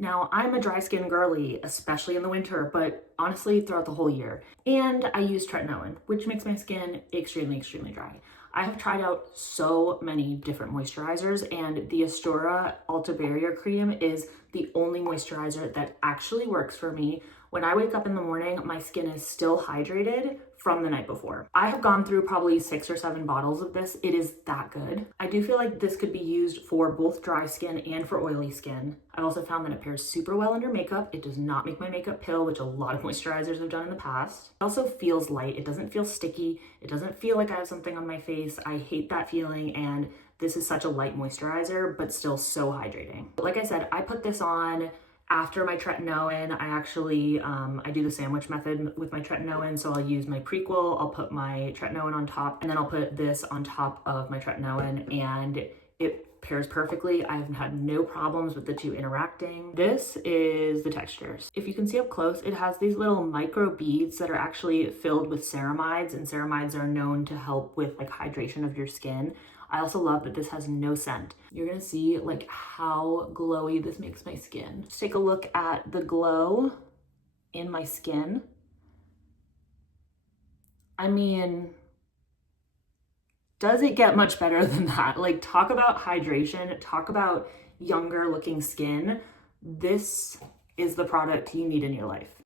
Now, I'm a dry skin girly, especially in the winter, but honestly throughout the whole year. And I use tretinoin, which makes my skin extremely, extremely dry. I have tried out so many different moisturizers, and the AESTURA Barrier Cream is the only moisturizer that actually works for me. When I wake up in the morning, my skin is still hydrated from the night before. I have gone through probably 6 or 7 bottles of this. It is that good. I do feel like this could be used for both dry skin and for oily skin. I've also found that it pairs super well under makeup. It does not make my makeup pill, which a lot of moisturizers have done in the past. It also feels light. It doesn't feel sticky. It doesn't feel like I have something on my face. I hate that feeling, and this is such a light moisturizer, but still so hydrating. Like I said, I put this on after my tretinoin. I actually, I do the sandwich method with my tretinoin. So I'll use my prequel, I'll put my tretinoin on top, and then I'll put this on top of my tretinoin, and it pairs perfectly. I've had no problems with the two interacting. This is the textures. If you can see up close, it has these little micro beads that are actually filled with ceramides, and ceramides are known to help with like hydration of your skin. I also love that this has no scent. You're gonna see like how glowy this makes my skin. Let's take a look at the glow in my skin. I mean, does it get much better than that? Like, talk about hydration, talk about younger looking skin. This is the product you need in your life.